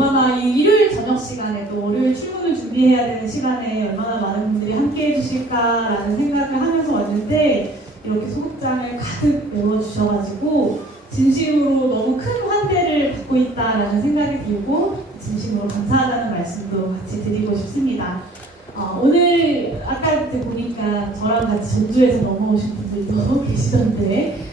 얼마나 이 일요일 저녁 시간에 또 월요일 출근을 준비해야 되는 시간에 얼마나 많은 분들이 함께 해주실까라는 생각을 하면서 왔는데 이렇게 소극장을 가득 메워주셔가지고 진심으로 너무 큰 환대를 받고 있다라는 생각이 들고 진심으로 감사하다는 말씀도 같이 드리고 싶습니다. 오늘 아까 그때 보니까 저랑 같이 전주에서 넘어오신 분들도 계시던데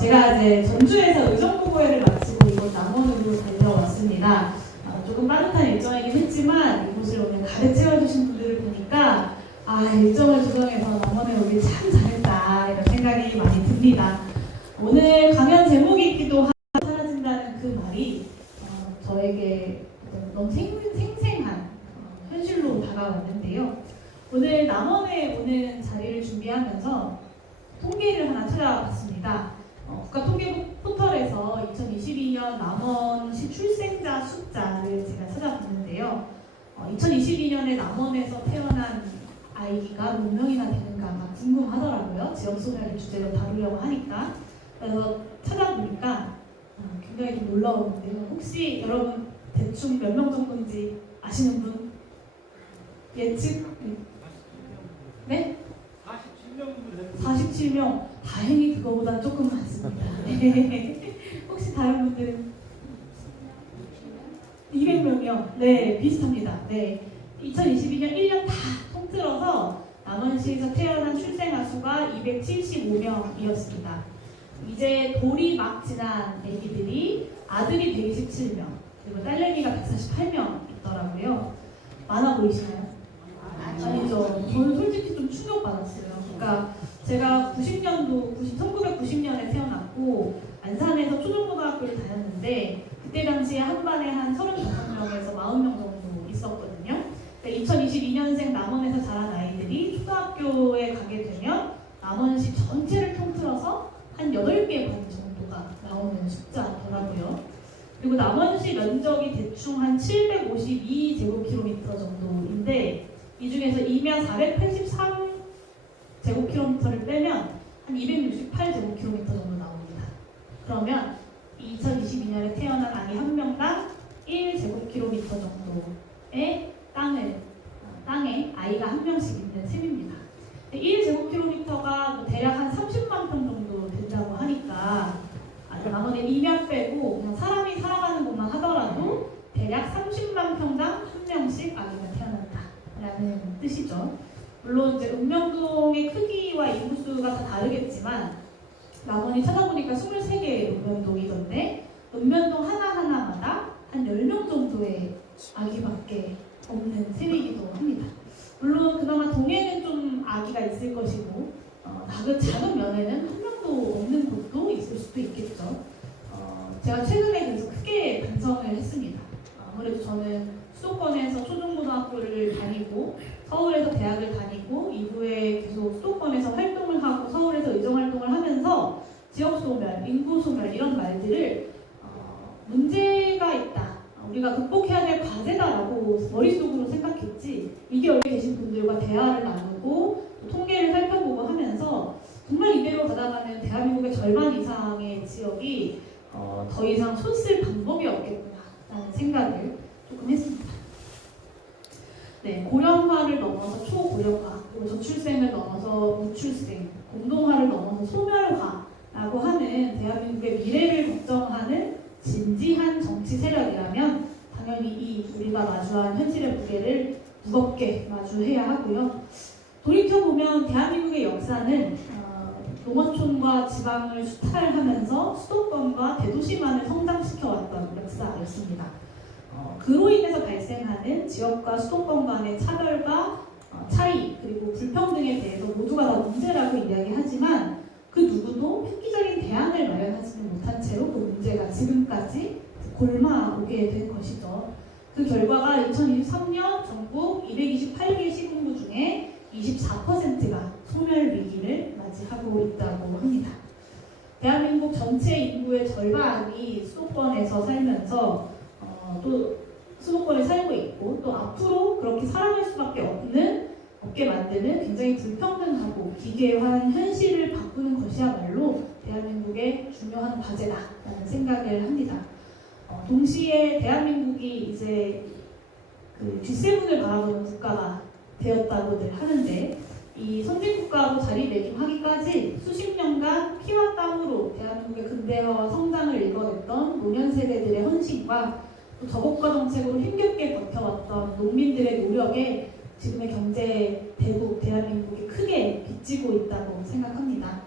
제가 이제 전주에서 의정부고회를 마치고 이곳 남원으로 달려왔습니다. 조금 빠듯한 일정이긴 했지만 이곳을 오늘 가득 채워주신 분들을 보니까 일정을 조정해서 남원에 오길 참 잘했다 이런 생각이 많이 듭니다. 오늘 강연 제목이기도 하고 사라진다는 그 말이 저에게 너무 생생한 현실로 다가왔는데요. 오늘 남원에 오는 자리를 준비하면서 통계를 하나 찾아봤습니다. 국가통계부 포털에서 2022년 남원시 출생자 숫자를 제가 찾아봤는데요. 2022년에 남원에서 태어난 아이가 몇 명이나 되는가가 궁금하더라고요. 지역소멸을 주제로 다루려고 하니까. 그래서 찾아보니까 굉장히 좀 놀라웠는데요. 혹시 여러분 대충 몇 명 정도인지 아시는 분? 예측? 네? 47명. 다행히 그거보다 조금 많습니다. 혹시 다른 분들은? 200명이요. 네, 비슷합니다. 네, 2022년 1년 다 통틀어서 남원시에서 태어난 출생아 수가 275명이었습니다. 이제 돌이 막 지난 애기들이 아들이 127명, 그리고 딸내미가 148명 있더라고요. 많아 보이시나요? 아니죠. 저는 솔직히 좀 충격받았어요. 그러니까 제가 1990년에 태어났고 안산에서 초중고등학교를 다녔는데 그때 당시에 한 반에 한 35명에서 40명 정도 있었거든요. 2022년생 남원에서 자란 아이들이 초등학교에 가게 되면 남원시 전체를 통틀어서 한 8개 반 정도가 나오는 숫자더라고요. 그리고 남원시 면적이 대충 한 752제곱킬로미터 정도인데 이 중에서 임야 483제곱킬로미터를 빼면 한 268제곱킬로미터 정도 나옵니다. 그러면 2022년에 태어난 아이 한 명당 1제곱킬로미터 정도의 땅에 아이가 한 명씩 있는 셈입니다. 1제곱킬로미터가 대략 한 30만 평 정도 된다고 하니까 남원의 임야 빼고 그냥 사람이 살아가는 것만 하더라도 대략 30만 평당 한 명씩 아기가 태어난다라는 뜻이죠. 물론 이제 읍면동의 크기와 인구수가 다 다르겠지만 남원이 찾아보니까 23개의 읍면동이던데 읍면동 하나하나마다 한 10명 정도의 아기밖에 없는 셈이기도 합니다. 물론 그나마 동에는 좀 아기가 있을 것이고 작은 면에는 한 명도 없는 곳도 있을 수도 있겠죠. 제가 최근에 그래서 크게 반성을 했습니다. 아무래도 저는 수도권에서 초중고등학교를 다니고 서울에서 대학을 다니고 이후에 계속 수도권에서 활동을 하고 서울에서 의정활동을 하면서 지역소멸, 인구소멸 이런 말들을 문제가 있다. 우리가 극복해야 될 과제다라고 머릿속으로 생각했지 이게 여기 계신 분들과 대화를 나누고 통계를 살펴보고 하면서 정말 이대로 가다가는 대한민국의 절반 이상의 지역이 더 이상 손 쓸 방법이 없겠구나라는 생각을 조금 했습니다. 네, 고령화를 넘어서 초고령화, 그리고 저출생을 넘어서 무출생, 공동화를 넘어서 소멸화라고 하는 대한민국의 미래를 걱정하는 진지한 정치 세력이라면 당연히 이 우리가 마주한 현실의 무게를 무겁게 마주해야 하고요. 돌이켜보면 대한민국의 역사는 농어촌과 지방을 수탈하면서 수도권과 대도시만을 성장시켜왔던 역사였습니다. 그로 인해서 발생하는 지역과 수도권 간의 차별과 차이 그리고 불평등에 대해서 모두가 다 문제라고 이야기하지만 그 누구도 획기적인 대안을 마련하지는 못한 채로 그 문제가 지금까지 골마오게 된 것이죠. 그 결과가 2023년 전국 228개 시군구 중에 24%가 소멸 위기를 맞이하고 있다고 합니다. 대한민국 전체 인구의 절반이 수도권에서 살면서 또 수도권에 살고 있고 또 앞으로 그렇게 살아갈 수밖에 없게 만드는 굉장히 불평등하고 기괴한 현실을 바꾸는 것이야말로 대한민국의 중요한 과제다라는 생각을 합니다. 동시에 대한민국이 이제 그 G7을 바라보는 국가가 되었다고들 하는데 이 선진국가로 자리매김하기까지 수십 년간 피와 땀으로 대한민국의 근대화와 성장을 이뤄냈던 노년 세대들의 헌신과 또 저고가 정책으로 힘겹게 버텨왔던 농민들의 노력에 지금의 경제 대국 대한민국이 크게 빚지고 있다고 생각합니다.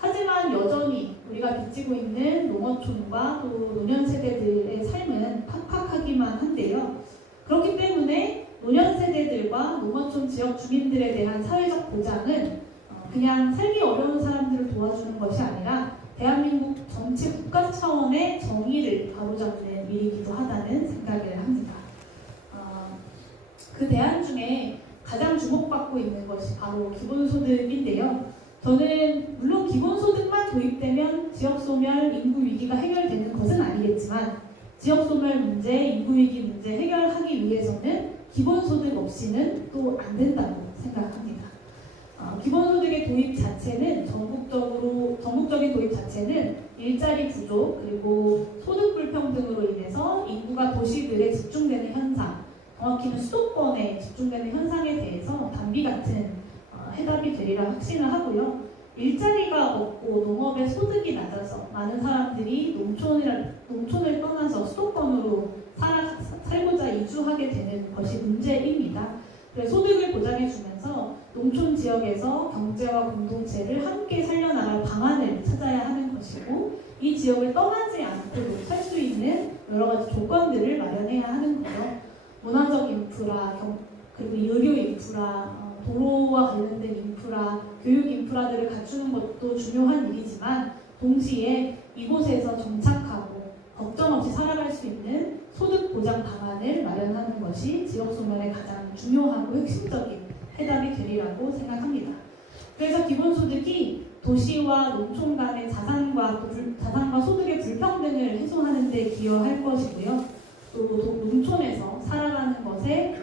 하지만 여전히 우리가 빚지고 있는 농어촌과 또 노년 세대들의 삶은 팍팍하기만 한데요. 그렇기 때문에 노년 세대들과 농어촌 지역 주민들에 대한 사회적 보장은 그냥 살기 어려운 사람들을 도와주는 것이 아니라 대한민국 전체 국가 차원의 정의를 바로잡는 일이기도 하다는 생각을 합니다. 그 대안 중에 가장 주목받고 있는 것이 바로 기본소득인데요. 저는 물론 기본소득만 도입되면 지역소멸, 인구위기가 해결되는 것은 아니겠지만 지역소멸 문제, 인구위기 문제 해결하기 위해서는 기본소득 없이는 또 안 된다고 생각합니다. 기본소득의 도입 자체는 전국적인 도입 자체는 일자리 부족 그리고 소득 불평등으로 인해서 인구가 도시들에 집중되는 현상, 정확히는 수도권에 집중되는 현상에 대해서 단비 같은 해답이 되리라 확신을 하고요. 일자리가 없고 농업의 소득이 낮아서 많은 사람들이 농촌을 떠나서 수도권으로 살고자 이주하게 되는 것이 문제입니다. 소득을 보장해주면서 농촌 지역에서 경제와 공동체를 함께 살려나갈 방안을 찾아야 하는 것이고 이 지역을 떠나지 않도록 살 수 있는 여러 가지 조건들을 마련해야 하는 거죠. 문화적 인프라, 그리고 의료 인프라, 도로와 관련된 인프라, 교육 인프라들을 갖추는 것도 중요한 일이지만 동시에 이곳에서 정착하고 걱정 없이 살아갈 수 있는 소득 보장 방안을 마련하는 것이 지역 소멸의 가장 중요하고 핵심적인 해답이 되리라고 생각합니다. 그래서 기본소득이 도시와 농촌 간의 자산과 소득의 불평등을 해소하는 데 기여할 것이고요. 또 농촌에서 살아가는 것에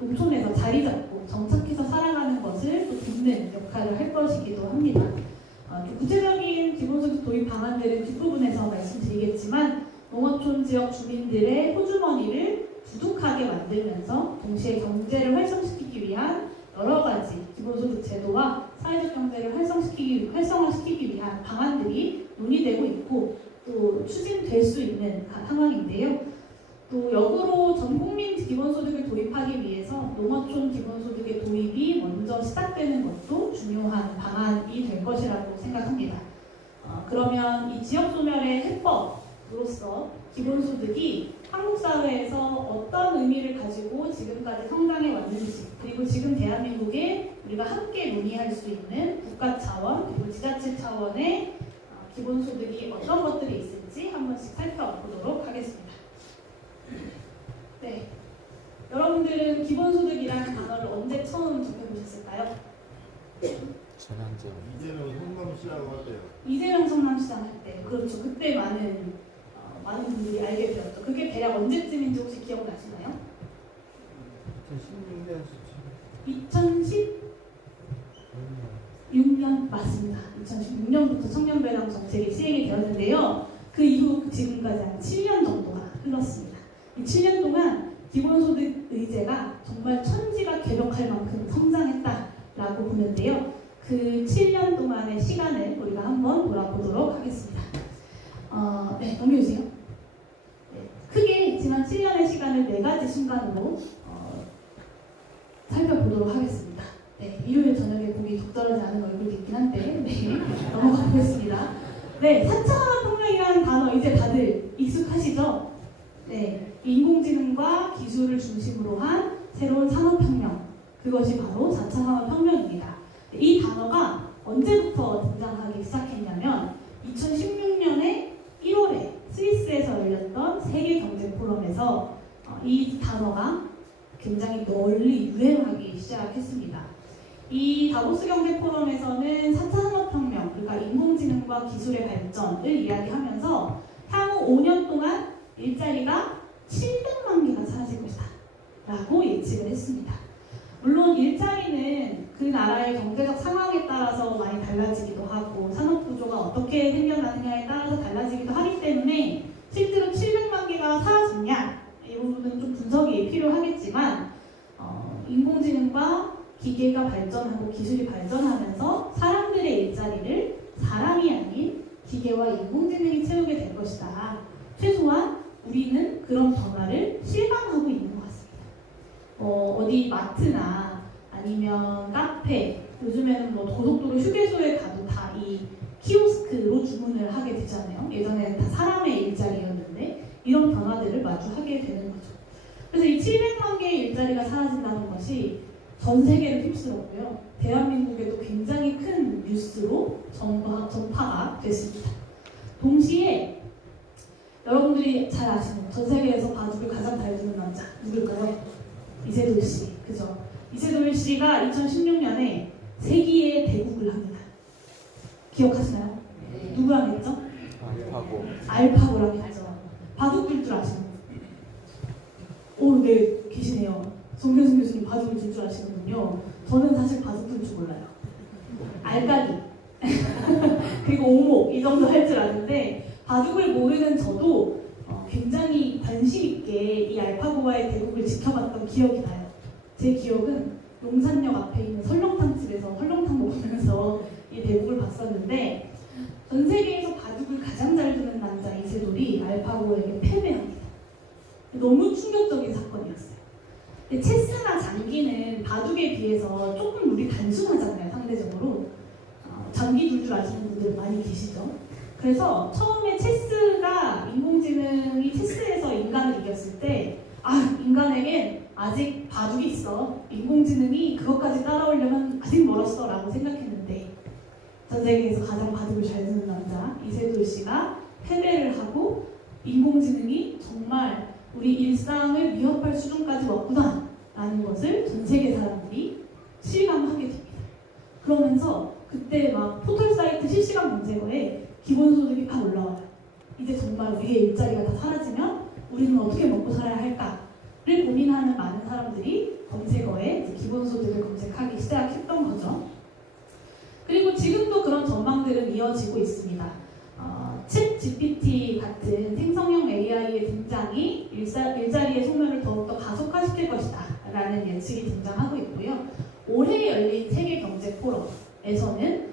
농촌에서 자리 잡고 정착해서 살아가는 것을 또 돕는 역할을 할 것이기도 합니다. 구체적인 기본소득 도입 방안들은 뒷부분에서 말씀드리겠지만 농어촌 지역 주민들의 호주머니를 두둑하게 만들면서 동시에 경제를 활성시키기 위한 여러 가지 기본소득 제도와 사회적 경제를 활성화시키기 위한 방안들이 논의되고 있고 또 추진될 수 있는 상황인데요. 또 역으로 전국민 기본소득을 도입하기 위해서 농어촌 기본소득의 도입이 먼저 시작되는 것도 중요한 방안이 될 것이라고 생각합니다. 그러면 이 지역소멸의 해법으로서 기본소득이 한국 사회에서 어떤 의미를 가지고 지금까지 성장해 왔는지 그리고 지금 대한민국에 우리가 함께 논의할 수 있는 국가 차원 그리고 지자체 차원의 기본소득이 어떤 것들이 있을지 한 번씩 살펴보도록 하겠습니다. 네, 여러분들은 기본소득이라는 단어를 언제 처음 접해보셨을까요? 이재명 성남시라고 할 때요. 이재명 성남시장 할 때, 그렇죠. 그때 많은 분들이 알게 되었죠. 그게 대략 언제쯤인지 혹시 기억나시나요? 2016년 맞습니다. 2016년부터 청년배당 정책이 시행이 되었는데요. 그 이후 지금까지 한 7년 정도가 흘렀습니다. 이 7년 동안 기본소득 의제가 정말 천지가 개벽할 만큼 성장했다라고 보는데요. 그 7년 동안의 시간을 우리가 한번 돌아보도록 하겠습니다. 네, 넘겨주세요. 네, 크게 지난 7년의 시간을 4가지 순간으로 살펴보도록 하겠습니다. 네, 일요일 저녁에 보기 적절하지 않은 얼굴도 있긴 한데 네, 넘어가 보겠습니다. 네, 4차 혁명이라는 단어 이제 다들 익숙하시죠? 네, 인공지능과 기술을 중심으로 한 새로운 산업혁명, 그것이 바로 4차 산업혁명입니다. 이 단어가 언제부터 등장하기 시작했냐면 2016년에 1월에 스위스에서 열렸던 세계경제포럼에서 이 단어가 굉장히 널리 유행하기 시작했습니다. 이 다보스 경제포럼에서는 4차 산업혁명, 그러니까 인공지능과 기술의 발전을 이야기하면서 향후 5년 동안 일자리가 700만 개가 사라질 것이다 라고 예측을 했습니다. 물론 일자리는 그 나라의 경제적 상황에 따라서 많이 달라지기도 하고 산업 구조가 어떻게 생겨나느냐에 따라서 달라지기도 하기 때문에 실제로 700만 개가 사라졌냐? 이 부분은 좀 분석이 필요하겠지만 인공지능과 기계가 발전하고 기술이 발전하면서 사람들의 일자리를 사람이 아닌 기계와 인공지능이 채우게 될 것이다. 최소한 우리는 그런 변화를 실감하고 있는 것 같습니다. 어디 마트나 아니면 카페, 요즘에는 뭐 고속도로 휴게소에 가도 다 이 키오스크로 주문을 하게 되잖아요. 예전에는 다 사람의 일자리였는데 이런 변화들을 마주하게 되는 거죠. 그래서 이 700만 개의 일자리가 사라진다는 것이 전 세계를 휩쓸었고요. 대한민국에도 굉장히 큰 뉴스로 전파가 됐습니다. 동시에 여러분들이 잘 아시는 전 세계에서 바둑을 가장 잘 두는 남자 누굴까요? 이세돌 씨, 그죠? 이세돌 씨가 2016년에 세기의 대국을 합니다. 기억하시나요? 네. 누구랑 했죠? 알파고. 알파고랑 했죠. 바둑 둘 줄 아시는 분? 네, 계시네요. 송교순 교수님 바둑을 둘 줄 아시는군요. 저는 사실 바둑 둘 줄 몰라요. 알까기 그리고 오목 이 정도 할 줄 아는데 바둑을 모르는 저도 굉장히 관심 있게 이 알파고와의 대국을 지켜봤던 기억이 나요. 제 기억은 용산역 앞에 있는 설렁탕 집에서 설렁탕 먹으면서 이 대국을 봤었는데 전 세계에서 바둑을 가장 잘 두는 남자 이세돌이 알파고에게 패배합니다. 너무 충격적인 사건이었어요. 근데 체스나 장기는 바둑에 비해서 조금 룰이 단순하잖아요, 상대적으로. 장기 둘 줄 아시는 분들 많이 계시죠? 그래서 처음에 체스가 인공지능이 체스에서 인간을 이겼을 때 인간에겐 아직 바둑이 있어. 인공지능이 그것까지 따라오려면 아직 멀었어 라고 생각했는데 전 세계에서 가장 바둑을 잘 두는 남자 이세돌 씨가 패배를 하고 인공지능이 정말 우리 일상을 위협할 수준까지 왔구나 라는 것을 전 세계 사람들이 실감하게 됩니다. 그러면서 그때 막 포털 사이트 실시간 검색어에 기본소득이 팍 올라와요. 이제 정말 우리의 일자리가 다 사라지면 우리는 어떻게 먹고 살아야 할까를 고민하는 많은 사람들이 검색어에 기본소득을 검색하기 시작했던 거죠. 그리고 지금도 그런 전망들은 이어지고 있습니다. 챗 GPT 같은 생성형 AI의 등장이 일자리의 소멸을 더욱더 가속화시킬 것이다 라는 예측이 등장하고 있고요. 올해 열린 세계 경제 포럼에서는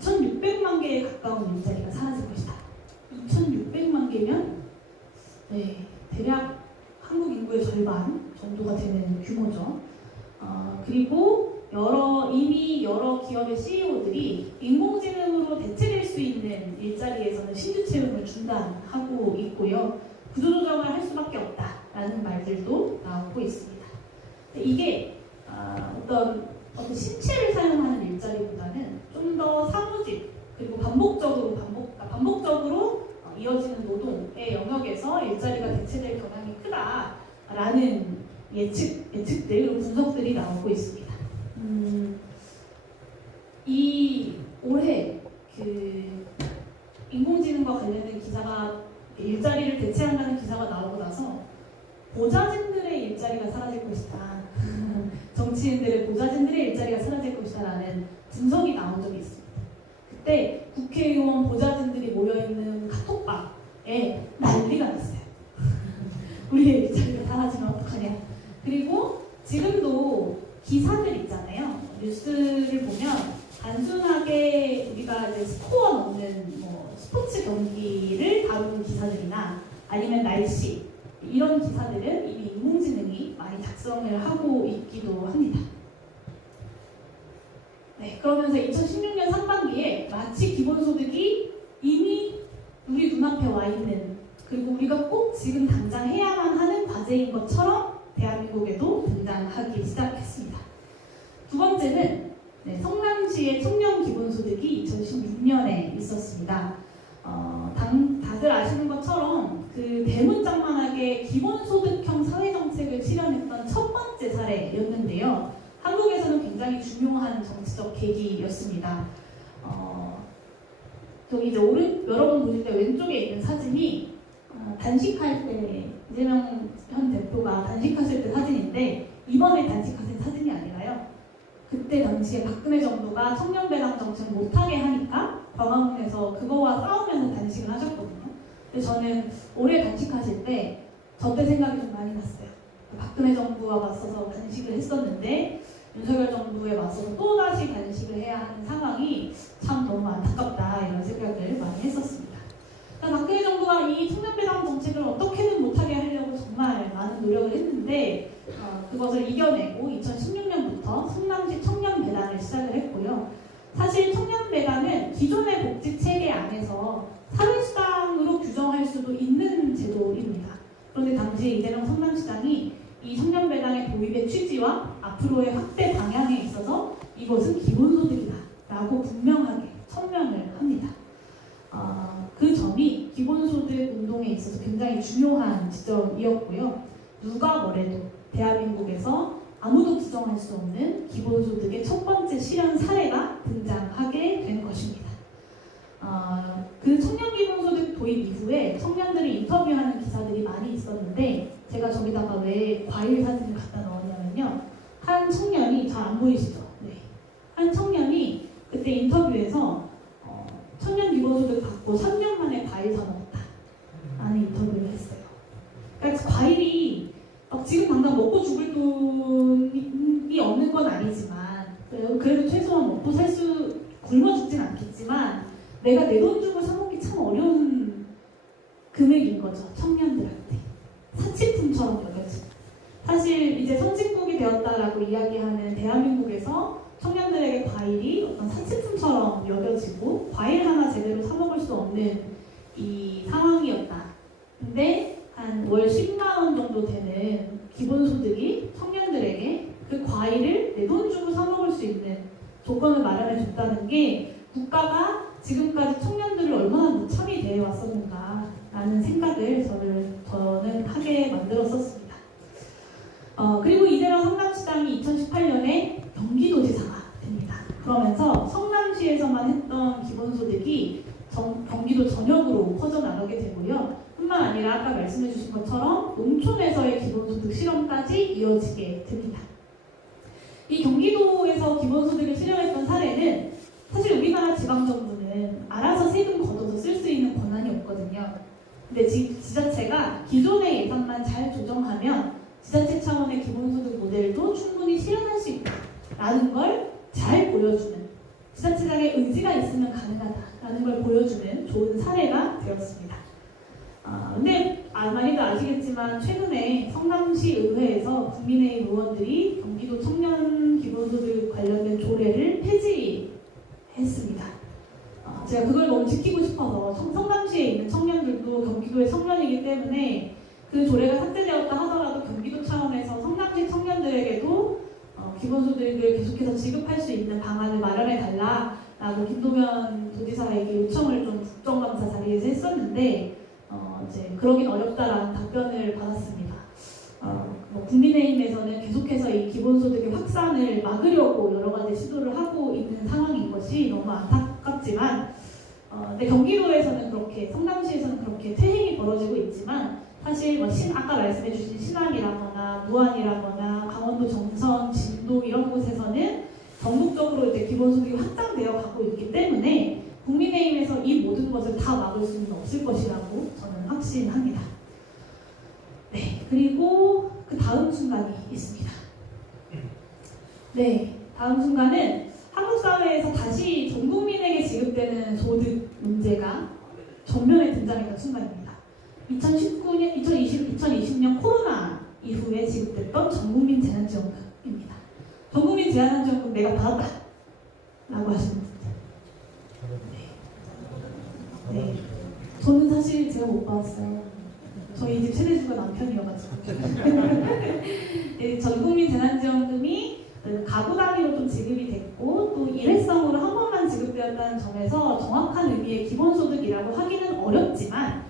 2,600만 개에 가까운 일자리가 사라질 것이다. 2,600만 개면 대략 한국 인구의 절반 정도가 되는 규모죠. 그리고 이미 여러 기업의 CEO들이 인공지능으로 대체될 수 있는 일자리에서는 신규 채용을 중단하고 있고요. 구조조정을 할 수밖에 없다라는 말들도 나오고 있습니다. 이게 어떤 신체를 사용하는 일자리보다는 좀 더 사무직 그리고 반복적으로 이어지는 노동의 영역에서 일자리가 대체될 경향이 크다라는 예측들 그리고 분석들이 나오고 있습니다. 이 올해 인공지능과 관련된 기사가 일자리를 대체한다는 기사가 나오고 나서 보좌진들의 일자리가 사라질 것이다. 정치인들의 보좌진들의 일자리가 사라질 것이다 라는 분석이 나온 적이 있습니다. 그때 국회의원 보좌진들이 모여있는 카톡방에 난리가 났어요. 우리의 일자리가 사라지면 어떡하냐. 그리고 지금도 기사들 있잖아요. 뉴스를 보면 단순하게 우리가 이제 스코어 넣는 스포츠 경기를 다루는 기사들이나 아니면 날씨 이런 기사들은 이미 인공지능이 많이 작성을 하고 있기도 합니다. 그러면서 2016년 상반기에 마치 기본소득이 이미 우리 눈앞에 와 있는 그리고 우리가 꼭 지금 당장 해야만 하는 과제인 것처럼 대한민국에도 등장하기 시작했습니다. 두 번째는 성남시의 청년 기본소득이 2016년에 있었습니다. 다들 아시는 것처럼 그 대문짝만하게 기본소득형 사회정책을 실현했던 첫 번째 사례였는데요. 한국에서는 굉장히 중요한 정치적 계기였습니다. 저기 이제 여러분 보실 때 왼쪽에 있는 사진이 단식할 때 이재명 현 대표가 단식하실 때 사진인데 이번에 단식하신 사진이 아니라요. 그때 당시에 박근혜 정부가 청년배당 정책 못하게 하니까 광화문에서 그거와 싸우면서 단식을 하셨거든요. 근데 저는 올해 단식하실 때 저 때 생각이 좀 많이 났어요. 박근혜 정부와 맞서서 단식을 했었는데 윤석열 정부에 맞서서 또다시 단식을 해야 하는 상황이 참 너무 안타깝다 이런 생각을 많이 했었습니다. 박근혜 정부가 이 청년배당 정책을 어떻게든 못하게 하려고 정말 많은 노력을 했는데 그것을 이겨내고 2016년부터 성남시 청년배당을 시작을 했고요. 사실 청년배당은 기존의 복지체계 안에서 사회수당으로 규정할 수도 있는 제도입니다. 그런데 당시 이재명 성남시장이 이 청년배당의 도입의 취지와 앞으로의 확대 방향에 있어서 이것은 기본소득이다 라고 분명하게 천명을 합니다. 그 점이 기본소득 운동에 있어서 굉장히 중요한 지점이었고요. 누가 뭐래도 대한민국에서 아무도 부정할 수 없는 기본소득의 첫 번째 실현 사례가 등장하게 된 것입니다. 그 청년기본소득 도입 이후에 청년들을 인터뷰하는 기사들이 많이 있었는데 제가 저기다가 왜 과일 사진을 갖다 넣었냐면요. 한 청년이 잘 안 보이시죠? 네. 한 청년이 그때 인터뷰에서 청년기본소득 받고 3년 만에 과일 사 먹었다 라는 인터뷰를 했어요. 그러니까 과일이 지금 당장 먹고 죽을 돈이 없는 건 아니지만 그래도 최소한 먹고 굶어 죽진 않겠지만 내가 내 돈 주고 사 먹기 참 어려운 금액인 거죠. 청년들한테 사치품처럼 여겨지고 사실 이제 선진국이 되었다라고 이야기하는 대한민국에서 청년들에게 과일이 어떤 사치품처럼 여겨지고 과일 하나 제대로 사 먹을 수 없는 이 상황이었다. 근데 한 월 10만 원 정도 되는 기본소득이 청년들에게 그 과일을 내 돈 주고 사 먹을 수 있는 조건을 마련해 줬다는 게 국가가 지금까지 청년들을 얼마나 무참히 대해 왔었는가라는 생각을 저는 하게 만들었었습니다. 그리고 이재명 성남시장이 2018년에 경기도지사가 됩니다. 그러면서 성남시에서만 했던 기본소득이 경기도 전역으로 퍼져나가게 되고요. 뿐만 아니라 아까 말씀해 주신 것처럼 농촌에서의 기본소득 실현까지 이어지게 됩니다. 이 경기도에서 기본소득을 실현했던 사례는 사실 우리나라 지방정부는 알아서 세금 걷어서 쓸 수 있는 권한이 없거든요. 근데 지자체가 기존의 예산만 잘 조정하면 지자체 차원의 기본소득 모델도 충분히 실현할 수 있다라는 걸 잘 보여주는 지자체장의 의지가 있으면 가능하다라는 걸 보여주는 좋은 사례가 되었습니다. 근데 많이들 아시겠지만 최근에 성남시 의회에서 국민의힘 의원들이 경기도 청년 기본소득 관련된 조례를 폐지했습니다. 제가 그걸 너무 지키고 싶어서 성남시에 있는 청년들도 경기도의 청년이기 때문에 그 조례가 삭제되었다 하더라도 경기도 차원에서 성남시 청년들에게도 기본소득을 계속해서 지급할 수 있는 방안을 마련해달라라고 김동연 도지사에게 요청을 좀 국정감사 자리에서 했었는데 이제 그러긴 어렵다라는 답변을 받았습니다. 국민의힘에서는 계속해서 이 기본소득의 확산을 막으려고 여러 가지 시도를 하고 있는 상황인 것이 너무 안타깝지만 근데 경기도에서는 그렇게 성남시에서는 그렇게 퇴행이 벌어지고 있지만 사실 아까 말씀해주신 신안이라거나 무안이라거나 강원도 정선, 진도 이런 곳에서는 전국적으로 이제 기본소득이 확장되어 가고 있기 때문에 국민의힘에서 이 모든 것을 다 막을 수는 없을 것이라고 저는 확신합니다. 네, 그리고 그 다음 순간이 있습니다. 네, 다음 순간은 한국 사회에서 다시 전 국민에게 지급되는 소득 문제가 전면에 등장했던 순간입니다. 2020년 코로나 이후에 지급됐던 전국민 재난지원금입니다. 전국민 재난지원금 내가 받았다 라고 하시는 분들. 네. 저는 사실 제가 못 받았어요. 저희 집 최대주가 남편이어가지고. 네, 전국민 재난지원금이 가구 단위로 좀 지급이 됐고 또 일회성으로 한 번만 지급되었다는 점에서 정확한 의미의 기본소득이라고 하기는 어렵지만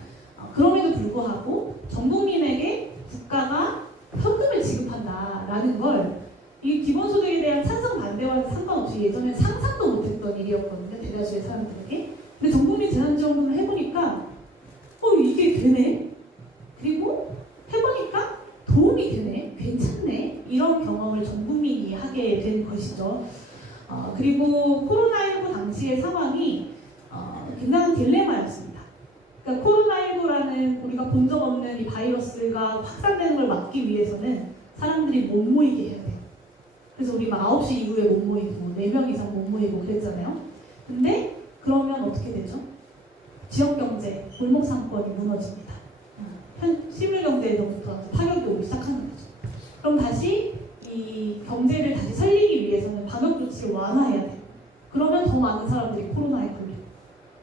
그럼에도 불구하고 전 국민에게 국가가 현금을 지급한다라는 걸 이 기본소득에 대한 찬성 반대와 상관없이 예전에 상상도 못했던 일이었거든요. 대다수의 사람들에게. 근데 전 국민 재난지원금을 해보니까 이게 되네? 그리고 해보니까 도움이 되네? 괜찮네? 이런 경험을 전 국민이 하게 된 것이죠. 그리고 코로나19 당시의 상황이 굉장한 딜레마였습니다. 그러니까 코로나19라는 코로나라는 우리가 본 적 없는 이 바이러스가 확산되는 걸 막기 위해서는 사람들이 못 모이게 해야 돼요. 그래서 우리 막 9시 이후에 못 모이고 4명 이상 못 모이고 그랬잖아요. 근데 그러면 어떻게 되죠? 지역경제, 골목상권이 무너집니다. 실물경제에서부터 타격이 오기 시작하는 거죠. 그럼 다시 이 경제를 다시 살리기 위해서는 방역조치를 완화해야 돼요. 그러면 더 많은 사람들이 코로나에 걸리고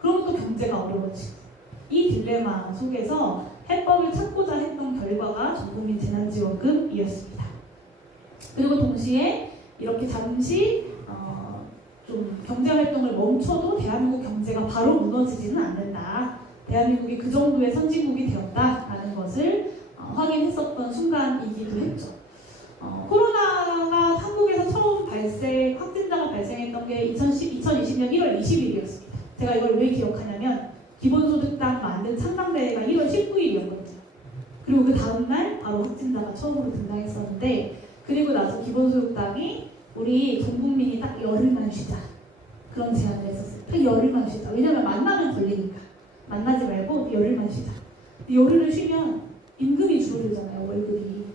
그러면 또 경제가 어려워지고 이 딜레마 속에서 해법을 찾고자 했던 결과가 전국민 재난지원금이었습니다. 그리고 동시에 이렇게 잠시 좀 경제활동을 멈춰도 대한민국 경제가 바로 무너지지는 않는다. 대한민국이 그 정도의 선진국이 되었다라는 것을 확인했었던 순간이기도 했죠. 코로나가 한국에서 처음 확진자가 발생했던 게 2020년 1월 20일이었습니다. 제가 이걸 왜 기억하냐면 기본소득당 만든 창당대회가 1월 19일이었거든요. 그리고 그 다음날 바로 확진자가 처음으로 등장했었는데 그리고 나서 기본소득당이 우리 전 국민이 딱 열흘만 쉬자 그런 제안을 했었어요. 딱 열흘만 쉬자. 왜냐면 만나면 걸리니까 만나지 말고 열흘만 쉬자. 열흘을 쉬면 임금이 줄어들잖아요. 월급이.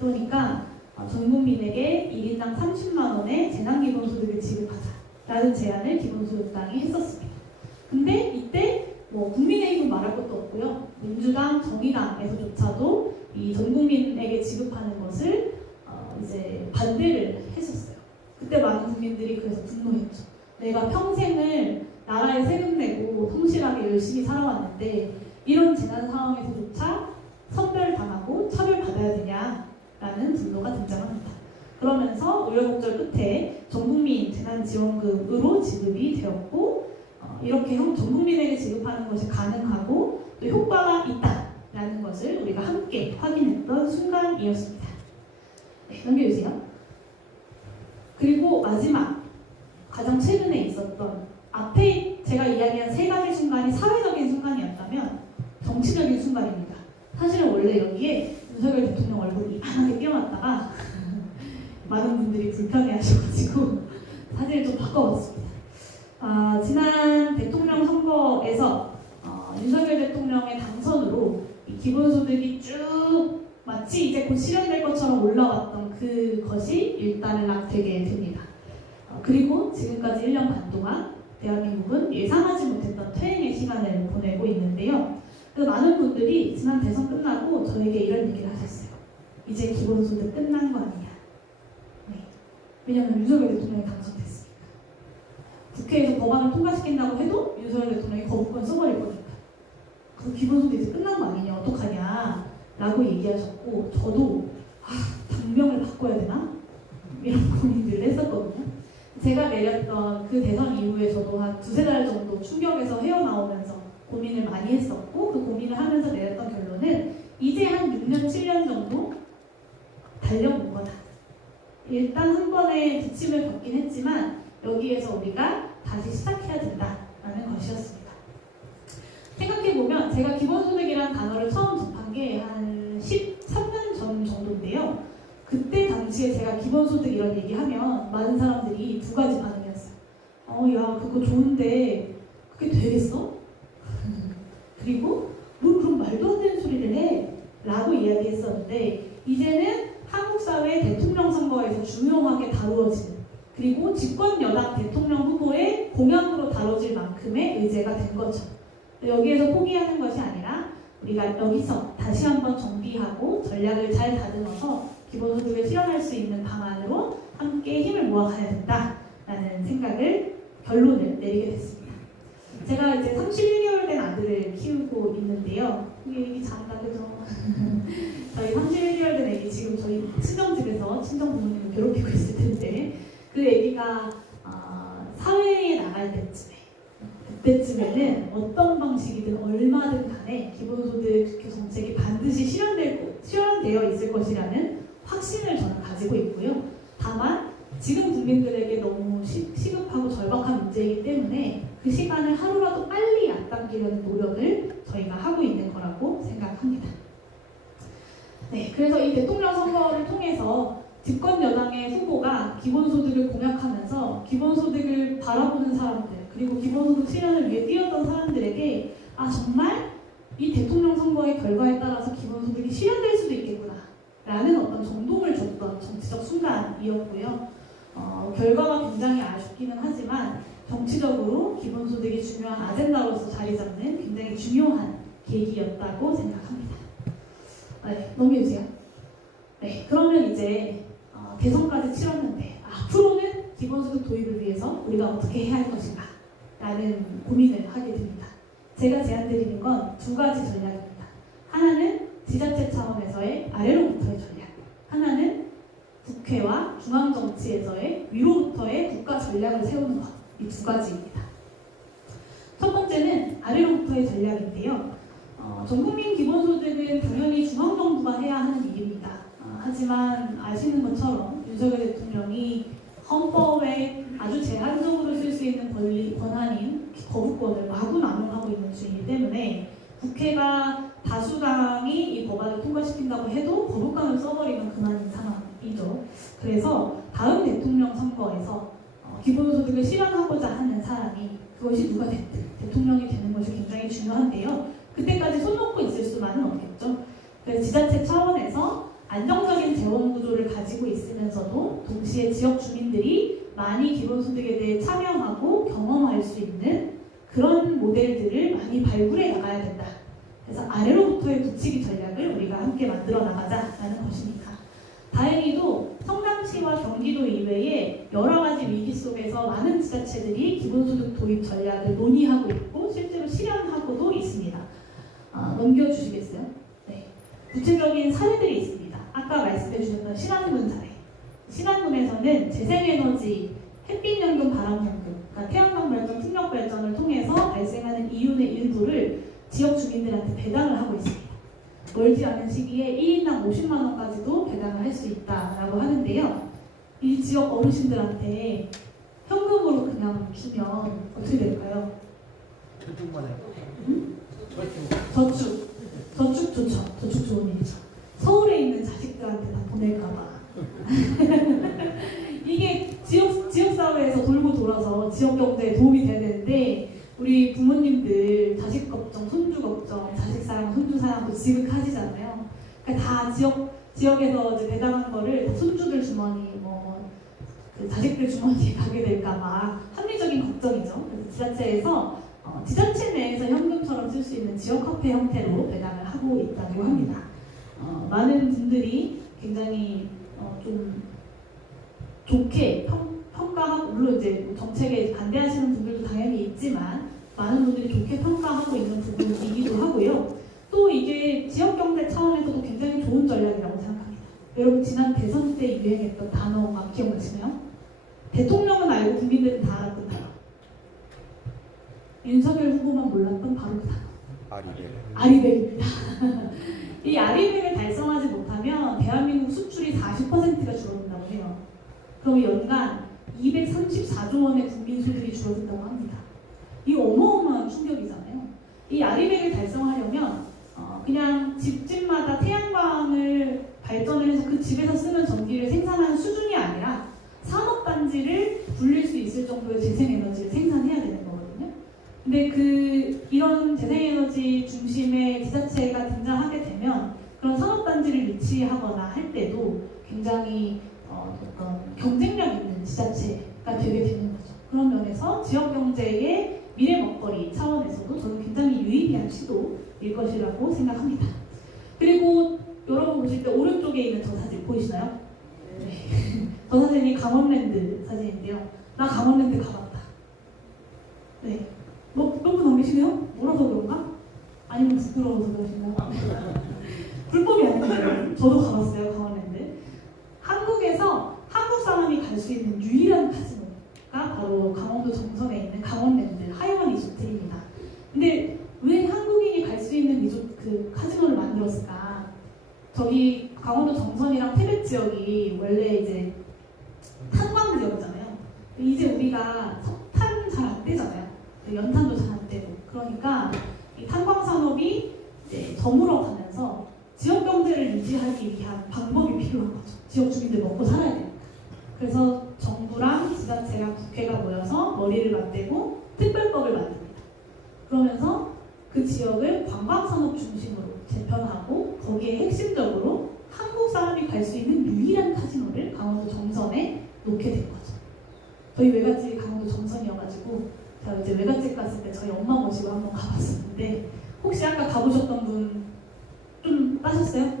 그러니까 전 국민에게 1인당 30만 원의 재난기본소득을 지급하자라는 제안을 기본소득당이 했었습니다. 근데 이때 뭐 국민의힘은 말할 것도 없고요. 민주당, 정의당에서조차도 이 전 국민에게 지급하는 것을 이제 반대를 했었어요. 그때 많은 국민들이 그래서 분노했죠. 내가 평생을 나라에 세금 내고 성실하게 열심히 살아왔는데 이런 재난 상황에서조차 선별당하고 처벌받아야 되냐라는 분노가 등장합니다. 그러면서 우여곡절 끝에 전국민 재난지원금으로 지급이 되었고 이렇게 전 국민에게 지급하는 것이 가능하고 또 효과가 있다라는 것을 우리가 함께 확인했던 순간이었습니다. 네, 넘겨주세요. 그리고 마지막 가장 최근에 있었던 앞에 제가 이야기한 3가지 순간이 사회적인 순간이었다면 정치적인 순간입니다. 사실은 원래 여기에 윤석열 대통령 얼굴이 이만하게 띄워놨다가 많은 분들이 불편해하셔가지고 사진을 좀 바꿔봤습니다. 지난 대통령 선거에서 윤석열 대통령의 당선으로 이 기본소득이 쭉 마치 이제 곧 실현될 것처럼 올라왔던 그것이 일단은 낙되게 됩니다. 그리고 지금까지 1년 반 동안 대한민국은 예상하지 못했던 퇴행의 시간을 보내고 있는데요. 그래서 많은 분들이 지난 대선 끝나고 저에게 이런 얘기를 하셨어요. 이제 기본소득 끝난 거 아니냐. 네. 왜냐하면 윤석열 대통령이 당선됐으니까. 국회에서 법안을 통과시킨다고 해도 윤석열 대통령이 거부권 써버릴 거니까. 그 기본소득 이제 끝난 거 아니냐. 어떡하냐. 라고 얘기하셨고 저도 당명을 바꿔야 되나? 이런 고민들을 했었거든요. 제가 내렸던 그 대선 이후에 저도 한 2-3달 정도 충격에서 헤어나오면서 고민을 많이 했었고 그 고민을 하면서 내렸던 결론은 이제 한 6년, 7년 정도 달려본 거다. 일단 한 번의 지침을 겪긴 했지만 여기에서 우리가 다시 시작해야 된다라는 것이었습니다. 생각해보면 제가 기본소득이라는 단어를 처음 접한 게 한 13년 전 정도인데요. 그때 당시에 제가 기본소득 이런 얘기하면 많은 사람들이 2가지 반응이었어요. 야 그거 좋은데 그게 되겠어? 그리고 뭘 그런 말도 안 되는 소리를 해? 라고 이야기했었는데 이제는 한국 사회 대통령 선거에서 중요하게 다루어지는 그리고 집권 여당 대통령 후보의 공약으로 다뤄질 만큼의 의제가 된 거죠. 여기에서 포기하는 것이 아니라 우리가 여기서 다시 한번 정비하고 전략을 잘 다듬어서 기본소득을 실현할 수 있는 방안으로 함께 힘을 모아가야 된다라는 결론을 내리게 됐습니다. 제가 이제 31개월 된 아들을 키우고 있는데요. 이게 얘기 잘한다 그죠? 저희 31개월 된 애기 지금 저희 친정집에서 친정 부모님을 괴롭히고 있을 텐데 그 애기가 사회에 나갈 그때쯤에는 어떤 방식이든 얼마든 간에 기본소득 정책이 반드시 실현되어 있을 것이라는 확신을 저는 가지고 있고요. 다만 지금 국민들에게 너무 시급하고 절박한 문제이기 때문에 그 시간을 하루라도 빨리 앞당기려는 노력을 저희가 하고 있는 거라고 생각합니다. 네, 그래서 이 대통령 선거를 통해서 집권 여당의 후보가 기본소득을 공약하면서 기본소득을 바라보는 사람들 그리고 기본소득 실현을 위해 뛰었던 사람들에게 정말 이 대통령 선거의 결과에 따라서 기본소득이 실현될 수도 있겠구나 라는 어떤 정동을 줬던 정치적 순간이었고요. 결과가 굉장히 아쉽기는 하지만 정치적으로 기본소득이 중요한 아젠다로서 자리 잡는 굉장히 중요한 계기였다고 생각합니다. 네, 넘겨주세요. 네, 그러면 이제 대선까지 치렀는데 앞으로는 기본소득 도입을 위해서 우리가 어떻게 해야 할 것인가 라는 고민을 하게 됩니다. 제가 제안드리는 건 두 가지 전략입니다. 하나는 지자체 차원에서의 아래로부터의 전략, 하나는 국회와 중앙정치에서의 위로부터의 국가 전략을 세우는 것, 이 두 가지입니다. 첫 번째는 아래로부터의 전략인데요. 전국민 기본소득은 당연히 중앙정부가 해야 하는 일입니다. 하지만 아시는 것처럼 윤석열 대통령이 헌법에 아주 제한적으로 쓸 수 있는 권한인 거부권을 마구 남용하고 있는 중이기 때문에 국회가 다수당이 이 법안을 통과시킨다고 해도 거부권을 써버리면 그만인 상황이죠. 그래서 다음 대통령 선거에서 기본소득을 실현하고자 하는 사람이 그것이 누가 됐든 대통령이 되는 것이 굉장히 중요한데요. 그때까지 손 놓고 있을 수만은 없겠죠. 그래서 지자체 차원에서 안정적인 재원 구조를 가지고 있으면서도 동시에 지역 주민들이 많이 기본소득에 대해 참여하고 경험할 수 있는 그런 모델들을 많이 발굴해 나가야 된다. 그래서 아래로부터의 붙이기 전략을 우리가 함께 만들어 나가자라는 것입니다. 다행히도 성남시와 경기도 이외에 여러 가지 위기 속에서 많은 지자체들이 기본소득 도입 전략을 논의하고 있고 실제로 실현하고도 있습니다. 넘겨주시겠어요? 네. 구체적인 사례들이 있습니다. 아까 말씀해 주셨던 신안군 사례. 신안군에서는 재생에너지, 햇빛연금, 바람연금, 그러니까 태양광 발전, 풍력 발전을 통해서 발생하는 이윤의 일부를 지역 주민들한테 배당을 하고 있습니다. 멀지 않은 시기에 1인당 50만 원까지도 배당을 할 수 있다라고 하는데요. 이 지역 어르신들한테 현금으로 그냥 주면 어떻게 될까요? 저축만 해요. 저축 좋죠. 저축 좋은 일이죠. 서울에 있는 자식들한테 다 보낼까봐. 이게 지역사회에서 돌고 돌아서 지역 경제에 도움이 돼야 되는데 우리 부모님들 자식 걱정, 손주 걱정, 자식 사랑, 손주 사랑도 지극하시잖아요. 그러니까 다 지역에서 이제 배당한 거를 다 손주들 주머니, 그 자식들 주머니에 가게 될까봐 합리적인 걱정이죠. 그래서 지자체에서 지자체 내에서 현금처럼 쓸 수 있는 지역화폐 형태로 배당을 하고 있다고 합니다. 많은 분들이 굉장히 좀 좋게 평가하고, 물론 이제 정책에 반대하시는 분들도 당연히 있지만 많은 분들이 좋게 평가하고 있는 부분이기도 하고요. 또 이게 지역경제 차원에서도 굉장히 좋은 전략이라고 생각합니다. 여러분 지난 대선 때 유행했던 단어가 기억나시나요? 대통령은 알고 국민들은 다 알았던 단어. 윤석열 후보만 몰랐던 바로 그 단어. 아리백입니다. 이 아리백을 달성하지 못하면 대한민국 수출이 40%가 줄어든다고 해요. 그럼 연간 234조 원의 국민 소득이 줄어든다고 합니다. 이 어마어마한 충격이잖아요. 이 아리백을 달성하려면 그냥 집집마다 태양광을 발전을 해서 그 집에서 쓰는 전기를 생산하는 수준이 아니라 산업단지를 불릴 수 있을 정도의 재생에너지를 생산해야 되는 거거든요. 근데 이런 재생에너지 중심의 지자체가 등장하게 되면 그런 산업단지를 유치하거나 할 때도 굉장히 어떤 경쟁력 있는 지자체가 되게 되는 거죠. 그런 면에서 지역경제의 미래 먹거리 차원에서도 저는 굉장히 유의미한 시도일 것이라고 생각합니다. 그리고 여러분 보실 때 오른쪽에 있는 저 사진 보이시나요? 네. 저 사진이 강원랜드 사진인데요. 나 강원랜드 가봤다. 네. 몇 분 넘기시네요? 몰라서 그런가? 아니면 부끄러워서 그러신가? 불법이 아니에요. 저도 가봤어요, 강원랜드. 한국에서 한국 사람이 갈 수 있는 유일한 카지노가 바로 강원도 정선에 있는 강원랜드 하이원 리조트입니다. 근데 왜 한국인이 갈 수 있는 카지노를 만들었을까? 저기 강원도 정선이랑 태백 지역이 원래 이제 탄광 지역이잖아요. 이제 우리가 석탄 잘 안 떼잖아요. 연탄도 잘 안 떼고. 그러니까 이 탄광 산업이 이제 저물어 가면서 지역 경제를 유지하기 위한 방법이 필요한 거죠. 지역 주민들 먹고 살아야 되니까. 그래서 정부랑 지자체랑 국회가 모여서 머리를 맞대고 특별법을 만듭니다. 그러면서 그 지역을 관광산업 중심으로 재편하고 거기에 핵심적으로 한국 사람이 갈 수 있는 유일한 카지노를 강원도 정선에 놓게 된 거죠. 저희 외갓집이 강원도 정선이어가지고 제가 이제 외갓집 갔을 때 저희 엄마 모시고 한번 가봤었는데 혹시 아까 가보셨던 분 좀 빠셨어요?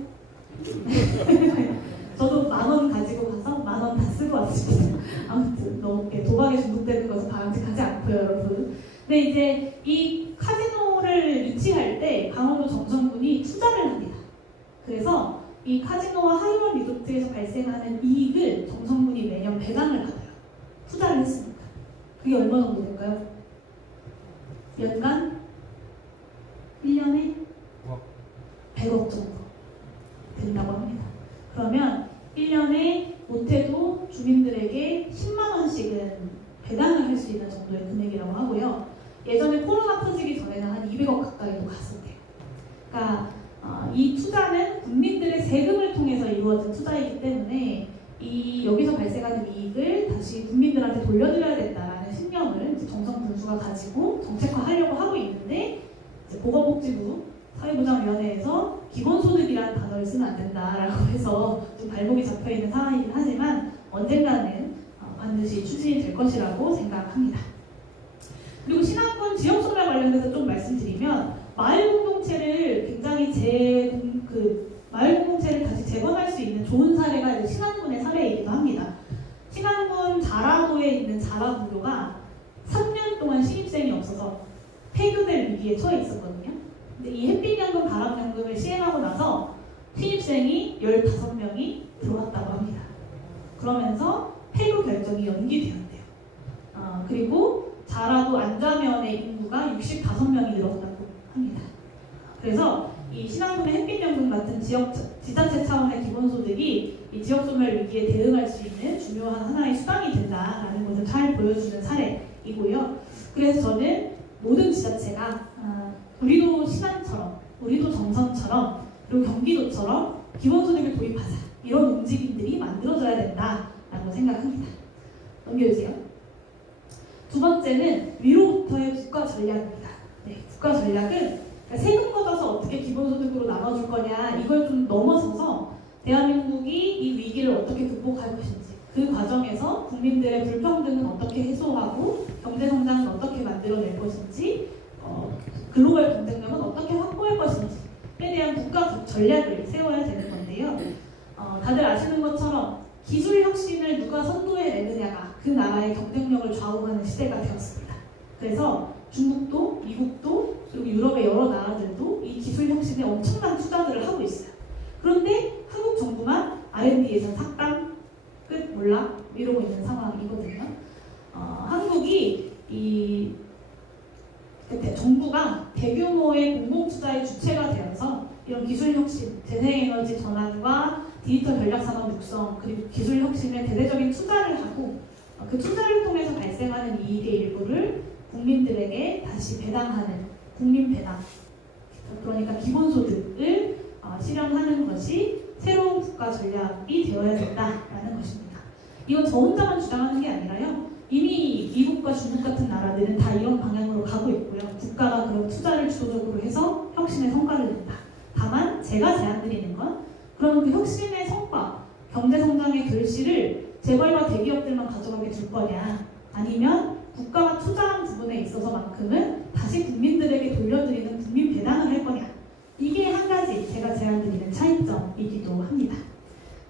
저도 10,000원 가지고 가서 10,000원 다 쓰고 왔습니다. 아무튼 너무 이렇게 도박에 중독되는 것은 바람직하지 않고요, 여러분. 근데 이제 이 카지노를 유치할 때 강원도 정선군이 투자를 합니다. 그래서 이 카지노와 하이원 리조트에서 발생하는 이익을 정선군이 매년 배당을 받아요. 투자를 했으니까. 그게 얼마 정도 될까요? 연간 1년에 100억 정도 된다고 합니다. 그러면 1년에 못해도 주민들에게 10만 원씩은 배당을 할 수 있는 정도의 금액이라고 하고요. 예전에 코로나 터지기 전에는 한 200억 가까이도 갔었대요. 그러니까 이 투자는 국민들의 세금을 통해서 이루어진 투자이기 때문에 여기서 발생하는 이익을 다시 국민들한테 돌려드려야 된다라는 신념을 이제 정선 군수가 가지고 정책화하려고 하고 있는데 이제 보건복지부 사회보장위원회에서 기본소득이라는 단어를 쓰면 안 된다라고 해서 좀 발목이 잡혀 있는 상황이긴 하지만 언젠가는 반드시 추진이 될 것이라고 생각합니다. 그리고 신안군 지역소멸 관련해서 좀 말씀드리면 마을 공동체를 굉장히 마을 공동체를 다시 재건할 수 있는 좋은 사례가 이제 신안군의 사례이기도 합니다. 신안군 자라도에 있는 자라분교가 3년 동안 신입생이 없어서 폐교될 위기에 처해 있었거든요. 근데 이 햇빛연금, 바람연금을 시행하고 나서 신입생이 15명이 들어왔다고 합니다. 그러면서 폐교 결정이 연기되었대요. 그리고 자라도 안좌면의 인구가 65명이 늘었다고 합니다. 그래서 이 신안군의 햇빛연금 같은 지자체 차원의 기본소득이 이 지역소멸 위기에 대응할 수 있는 중요한 하나의 수단이 된다라는 것을 잘 보여주는 사례이고요. 그래서 저는 모든 지자체가 우리도 신안처럼, 우리도 정선처럼, 그리고 경기도처럼 기본소득을 도입하자 이런 움직임들이 만들어져야 된다라고 생각합니다. 넘겨주세요. 두 번째는 위로부터의 국가 전략입니다. 네, 국가 전략은 세금 걷어서 어떻게 기본소득으로 나눠줄 거냐 이걸 좀 넘어서서 대한민국이 이 위기를 어떻게 극복할 것인지 그 과정에서 국민들의 불평등은 어떻게 해소하고 경제성장은 어떻게 만들어낼 것인지 글로벌 경쟁력은 어떻게 확보할 것인지에 대한 국가 전략을 세워야 되는 건데요. 다들 아시는 것처럼 기술 혁신을 누가 선도해내느냐가 그 나라의 경쟁력을 좌우하는 시대가 되었습니다. 그래서 중국도, 미국도, 그리고 유럽의 여러 나라들도 이 기술 혁신에 엄청난 투자들을 하고 있어요. 그런데 한국 정부만 R&D 예산 삭감, 끝 몰라 이러고 있는 상황이거든요. 한국이 정부가 대규모의 공공투자의 주체가 되어서 이런 기술혁신, 재생에너지 전환과 디지털 전략산업 육성, 그리고 기술혁신에 대대적인 투자를 하고 그 투자를 통해서 발생하는 이익의 일부를 국민들에게 다시 배당하는 국민배당, 그러니까 기본소득을 실현하는 것이 새로운 국가 전략이 되어야 된다라는 것입니다. 이건 저 혼자만 주장하는 게 아니라요. 이미 미국과 중국 같은 나라들은 다 이런 방향으로 가고 있고요. 국가가 그런 투자를 주도적으로 해서 혁신의 성과를 낸다. 다만 제가 제안드리는 건 그럼 그 혁신의 성과, 경제성장의 결실을 재벌과 대기업들만 가져가게 둘 거냐 아니면 국가가 투자한 부분에 있어서만큼은 다시 국민들에게 돌려드리는 국민 배당을 할 거냐 이게 한 가지 제가 제안드리는 차이점이기도 합니다.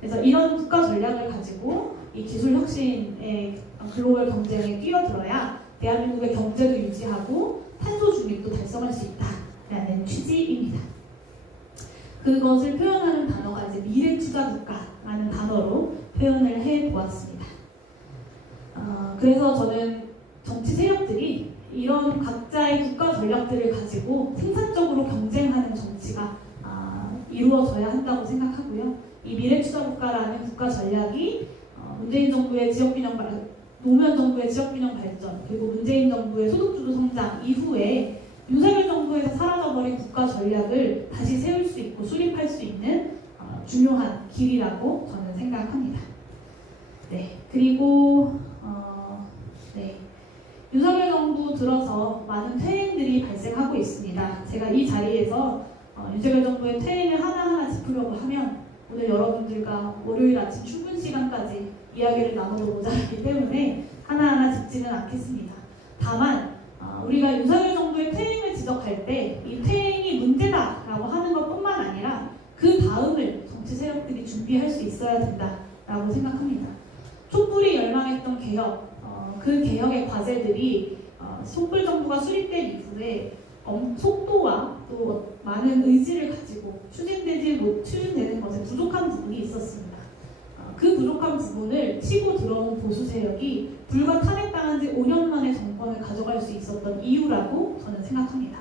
그래서 이런 국가 전략을 가지고 이 기술 혁신의 글로벌 경쟁에 뛰어들어야 대한민국의 경제도 유지하고 탄소 중립도 달성할 수 있다라는 취지입니다. 그것을 표현하는 단어가 이제 미래투자국가라는 단어로 표현을 해보았습니다. 그래서 저는 정치 세력들이 이런 각자의 국가 전략들을 가지고 생산적으로 경쟁하는 정치가 이루어져야 한다고 생각하고요. 이 미래투자국가라는 국가 전략이 문재인 정부의 노무현 정부의 지역균형 발전 그리고 문재인 정부의 소득주도 성장 이후에 윤석열 정부에서 사라져버린 국가 전략을 다시 세울 수 있고 수립할 수 있는 중요한 길이라고 저는 생각합니다. 네, 그리고 윤석열 정부 들어서 많은 퇴행들이 발생하고 있습니다. 제가 이 자리에서 윤석열 정부의 퇴행을 하나하나 짚으려고 하면 오늘 여러분들과 월요일 아침 출근 시간까지 이야기를 나눠도 모자라기 때문에 하나하나 짚지는 않겠습니다. 다만 우리가 윤석열 정부의 퇴행을 지적할 때 이 퇴행이 문제다라고 하는 것뿐만 아니라 그 다음을 정치 세력들이 준비할 수 있어야 된다라고 생각합니다. 촛불이 열망했던 개혁, 그 개혁의 과제들이 촛불 정부가 수립된 이후에 속도와 또 많은 의지를 가지고 추진되는 것에 부족한 부분이 있었습니다. 그 부족한 부분을 치고 들어온 보수 세력이 불과 탄핵당한 지 5년 만에 정권을 가져갈 수 있었던 이유라고 저는 생각합니다.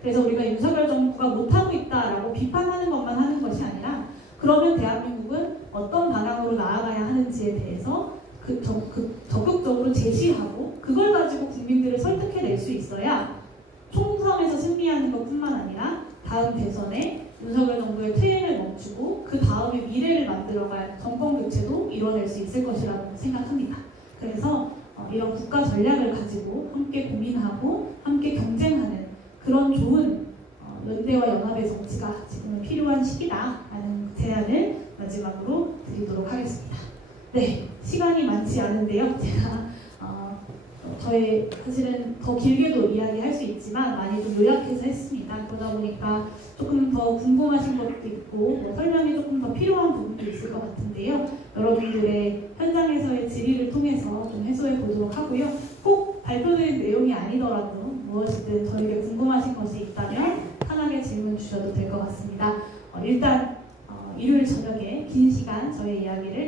그래서 우리가 윤석열 정부가 못하고 있다라고 비판하는 것만 하는 것이 아니라 그러면 대한민국은 어떤 방향으로 나아가야 하는지에 대해서 적극적으로 제시하고 그걸 가지고 국민들을 설득해낼 수 있어야 총선에서 승리하는 것뿐만 아니라 다음 대선에 윤석열 정부의 퇴행을 멈추고 그 다음에 미래를 만들어갈 정권 교체도 이뤄낼 수 있을 것이라고 생각합니다. 그래서 이런 국가 전략을 가지고 함께 고민하고 함께 경쟁하는 그런 좋은 연대와 연합의 정치가 지금은 필요한 시기다라는 제안을 마지막으로 드리도록 하겠습니다. 네, 시간이 많지 않은데요. 제가 저의 사실은 더 길게도 이야기할 수 있지만 많이 좀 요약해서 했습니다. 그러다 보니까 조금 더 궁금하신 것도 있고 설명이 조금 더 필요한 부분도 있을 것 같은데요. 여러분들의 현장에서의 질의를 통해서 좀 해소해 보도록 하고요. 꼭 발표된 내용이 아니더라도 무엇이든 저에게 궁금하신 것이 있다면 편하게 질문 주셔도 될 것 같습니다. 일단 일요일 저녁에 긴 시간 저의 이야기를